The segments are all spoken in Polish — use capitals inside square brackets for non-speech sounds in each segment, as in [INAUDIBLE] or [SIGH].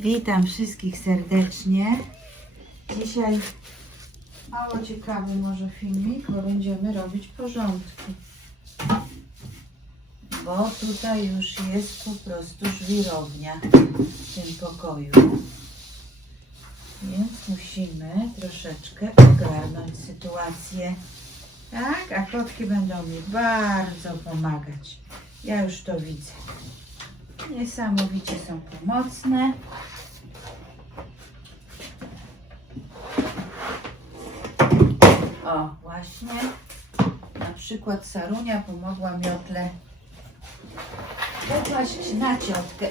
Witam wszystkich serdecznie. Dzisiaj mało ciekawy może filmik, bo będziemy robić porządki. Bo tutaj już jest po prostu żwirownia w tym pokoju. Więc musimy troszeczkę ogarnąć sytuację. Tak, a kotki będą mi bardzo pomagać. Ja już to widzę. Niesamowicie są pomocne. O, właśnie. Na przykład Sarunia pomogła Miotle popaść na ciotkę,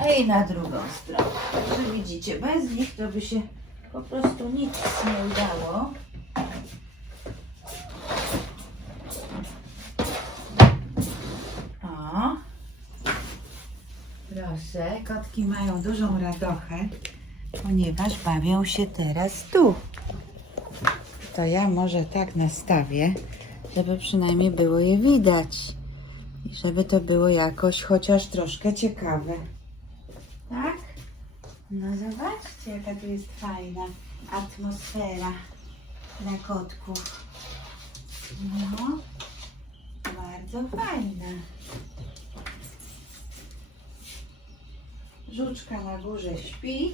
a i na drugą stronę. Także widzicie, bez nich to by się po prostu nic nie udało. O, proszę, kotki mają dużą radochę, ponieważ bawią się teraz tu. To ja może tak nastawię, żeby przynajmniej było je widać. I żeby to było jakoś chociaż troszkę ciekawe. Tak? No zobaczcie, jaka tu jest fajna atmosfera dla kotków. No, bardzo fajna. Żuczka na górze śpi,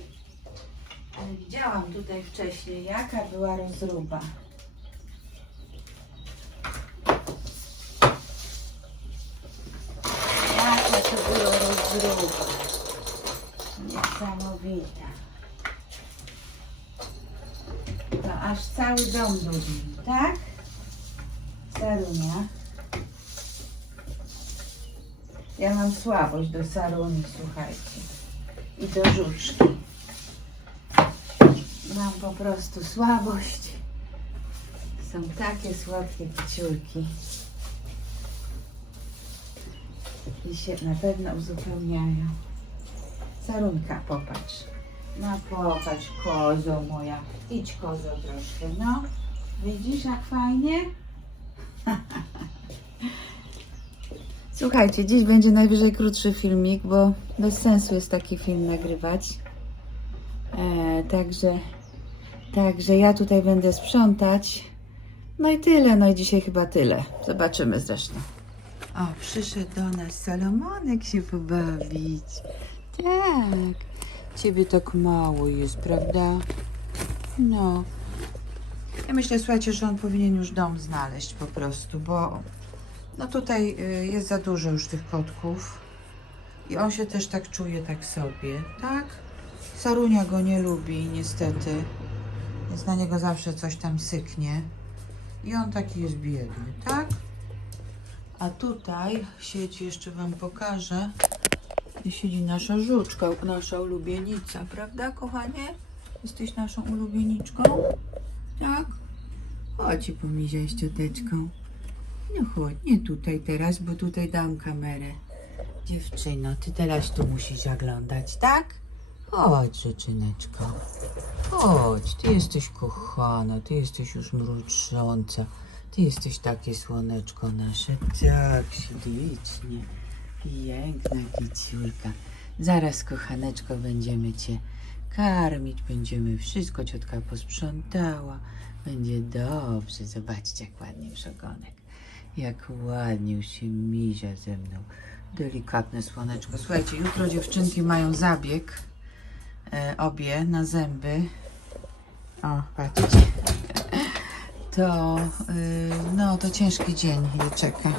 ale widziałam tutaj wcześniej, jaka była rozruba. Jaka to była rozruba. Niesamowita. To aż cały dom dudni, tak? Sarunia. Ja mam słabość do saruni, słuchajcie. I do żuczki. Mam po prostu słabość. Są takie słodkie kiciulki. I się na pewno uzupełniają. Sarunka, popatrz. No popatrz, kozo moja. Idź kozo troszkę, no. Widzisz jak fajnie? [LAUGHS] Słuchajcie, dziś będzie najwyżej krótszy filmik, bo bez sensu jest taki film nagrywać. E, także, także ja tutaj będę sprzątać. No i tyle, no i dzisiaj chyba tyle. Zobaczymy zresztą. O, przyszedł do nas Salomonek się pobawić. Tak. Ciebie tak mało jest, prawda? No. Ja myślę, słuchajcie, że on powinien już dom znaleźć po prostu, bo no tutaj y, jest za dużo już tych kotków. I on się też tak czuje tak sobie, tak? Sarunia go nie lubi, niestety. Więc na niego zawsze coś tam syknie. I on taki jest biedny, tak? A tutaj siedzi, jeszcze Wam pokażę. I siedzi nasza żuczka, nasza ulubienica, prawda, kochanie? Jesteś naszą ulubieniczką? Tak? Chodź i pomiziaj z cioteczką. No chodź, nie tutaj teraz, bo tutaj dam kamerę. Dziewczyno, ty teraz tu musisz zaglądać, tak? Chodź, życzyneczko. Chodź, ty jesteś kochana, ty jesteś już mrucząca. Ty jesteś takie słoneczko nasze. Tak, ślicznie. Piękna kiciulka. Zaraz, kochaneczko, będziemy cię karmić, będziemy wszystko, ciotka posprzątała. Będzie dobrze. Zobaczcie, jak ładnie już. Jak ładnie się mizia ze mną. Delikatne słoneczko. Słuchajcie, jutro dziewczynki mają zabieg. E, obie na zęby. O, patrzcie. To, y, no, to ciężki dzień je czeka.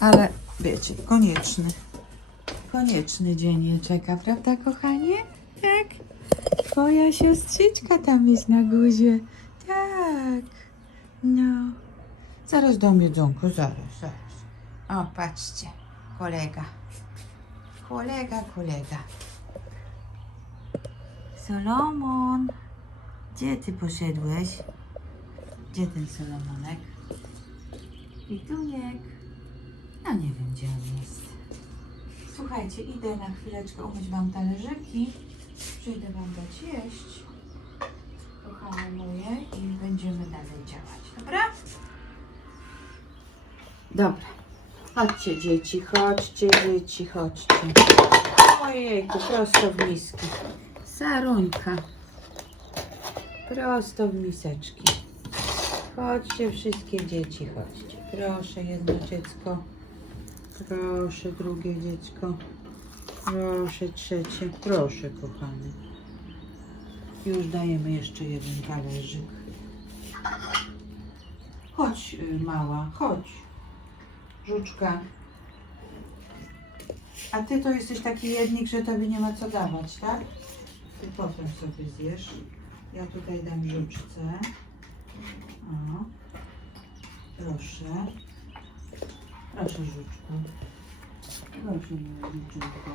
Ale wiecie, konieczny. Konieczny dzień je czeka, prawda, kochanie? Tak? Twoja siostrzyczka tam jest na górze. Tak. No. Zaraz dam jedzonko, zaraz, zaraz. O, patrzcie. Kolega. Kolega, kolega. Solomon. Gdzie ty poszedłeś? Gdzie ten Solomonek? Pitujek. No nie wiem, gdzie on jest. Słuchajcie, idę na chwileczkę umyć wam talerzyki. Przyjdę wam dać jeść. Kochane moje i będziemy dalej działać, dobra? Dobra. Chodźcie dzieci, chodźcie dzieci, chodźcie. Ojejku, prosto w miski. Saruńka. Prosto w miseczki. Chodźcie wszystkie dzieci, chodźcie. Proszę jedno dziecko. Proszę drugie dziecko. Proszę trzecie. Proszę kochany. Już dajemy jeszcze jeden talerzyk. Chodź mała, chodź. Żuczka. A ty to jesteś taki jednik, że tobie nie ma co dawać, tak? Ty potem sobie zjesz. Ja tutaj dam żuczce. O. Proszę. Proszę żuczku. Proszę moja żuczko.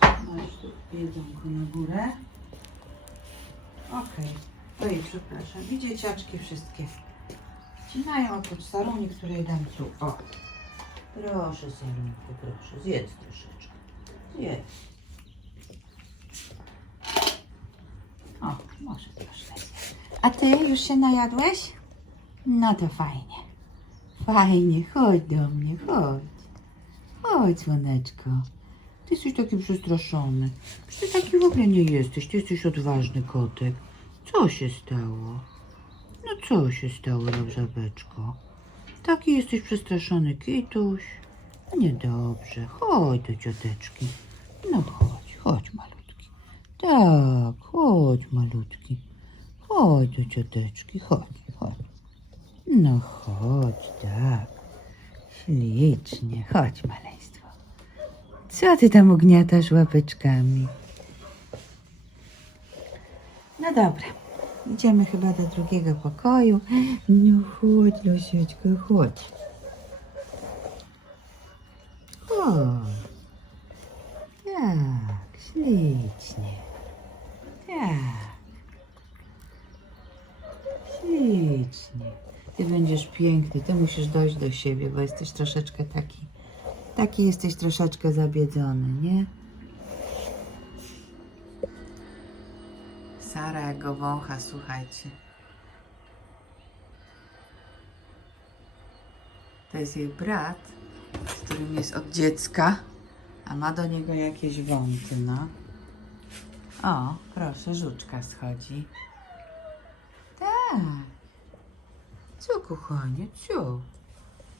Masz tu jedzonko na górę. Okej. Oj, przepraszam. I dzieciaczki wszystkie wcinają oprócz Saruni, której dam tu. O. Proszę Sarunku, proszę. Zjedz troszeczkę. Zjedz. O, może troszkę. A ty już się najadłeś? No to fajnie. Fajnie, chodź do mnie, chodź. Chodź, słoneczko. Ty jesteś taki przestraszony. Ty taki w ogóle nie jesteś. Ty jesteś odważny kotek. Co się stało? No co się stało, Robżabeczko? Taki jesteś przestraszony, Kituś. No Niedobrze. Chodź do cioteczki. No chodź, chodź malutki. Tak, chodź malutki. Chodź do cioteczki, chodź, chodź. No chodź, tak. Ślicznie, chodź maleństwo. Co ty tam ugniatasz łapeczkami? No dobra, idziemy chyba do drugiego pokoju. No chodź, Losieczko, chodź. Chodź. Tak, ślicznie. Tak. Ślicznie. Ty będziesz piękny, ty musisz dojść do siebie, bo jesteś troszeczkę taki, taki jesteś troszeczkę zabiedzony, nie? Sara jak go wącha, słuchajcie. To jest jej brat, z którym jest od dziecka, a ma do niego jakieś wąty, no. O, proszę, żuczka schodzi. Tak. Co, kochanie, co?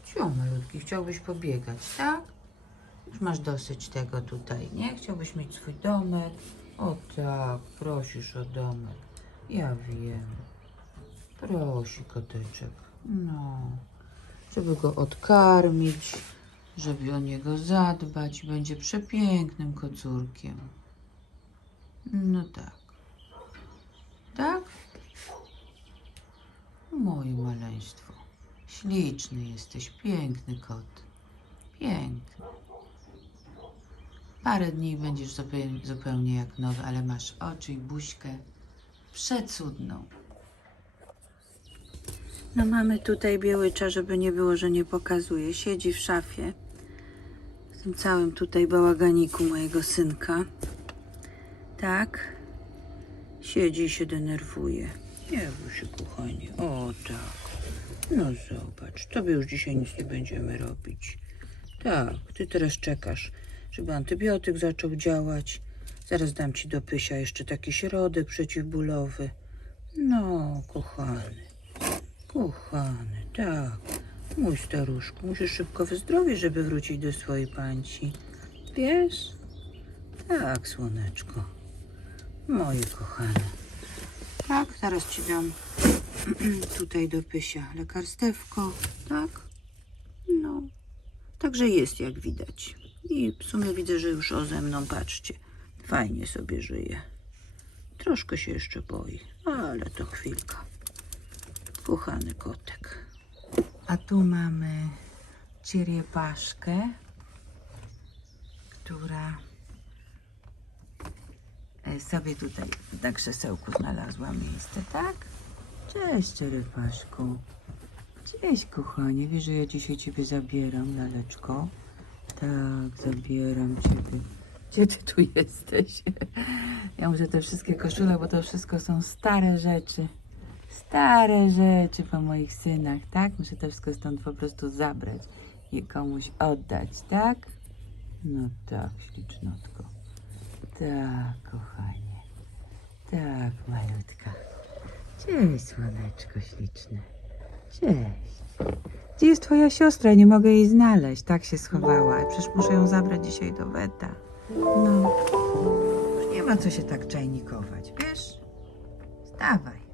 Co, malutki, chciałbyś pobiegać, tak? Już masz dosyć tego tutaj, nie? Chciałbyś mieć swój domek? O tak, prosisz o domek. Ja wiem. Prosi koteczek. No. Żeby go odkarmić, żeby o niego zadbać. Będzie przepięknym kocurkiem. No tak. Tak? Moje maleństwo. Śliczny jesteś, piękny kot. Piękny. Parę dni będziesz zupełnie, jak nowy, ale masz oczy i buźkę przecudną. No mamy tutaj białycza, żeby nie było, że nie pokazuje. Siedzi w szafie. W tym całym tutaj bałaganiku mojego synka. Tak. Siedzi i się denerwuje. Nie bój się, kochanie. O tak. No zobacz, tobie już dzisiaj nic nie będziemy robić. Tak, ty teraz czekasz, żeby antybiotyk zaczął działać. Zaraz dam ci do pysia jeszcze taki środek przeciwbólowy. No, kochany. Kochany, tak. Mój staruszku, musisz szybko wyzdrowieć, żeby wrócić do swojej pańci. Wiesz? Tak, słoneczko. Moje kochane. Tak, zaraz ci dam [CLEARS THROAT] tutaj do pysia lekarstewko, tak? No, także jest jak widać. I w sumie widzę, że już o ze mną, patrzcie, fajnie sobie żyje. Troszkę się jeszcze boi, ale to chwilka. Kochany kotek. A tu mamy cieriepaszkę, która e, sobie tutaj na krzesełku znalazła miejsce, tak? Cześć, cieriepaszku. Cześć, kochanie. Wiesz, że ja dzisiaj ciebie zabieram, laleczko? Tak, zabieram ciebie. Gdzie ty tu jesteś? Ja muszę te wszystkie koszule, bo to wszystko są stare rzeczy. Stare rzeczy po moich synach, tak? Muszę to wszystko stąd po prostu zabrać je komuś oddać, tak? No tak, ślicznotko. Tak, kochanie. Tak, malutka. Cześć, słoneczko śliczne. Cześć. Gdzie jest twoja siostra? Nie mogę jej znaleźć. Tak się schowała. Przecież muszę ją zabrać dzisiaj do weta. No. Już nie ma co się tak czajnikować, wiesz? Wstawaj.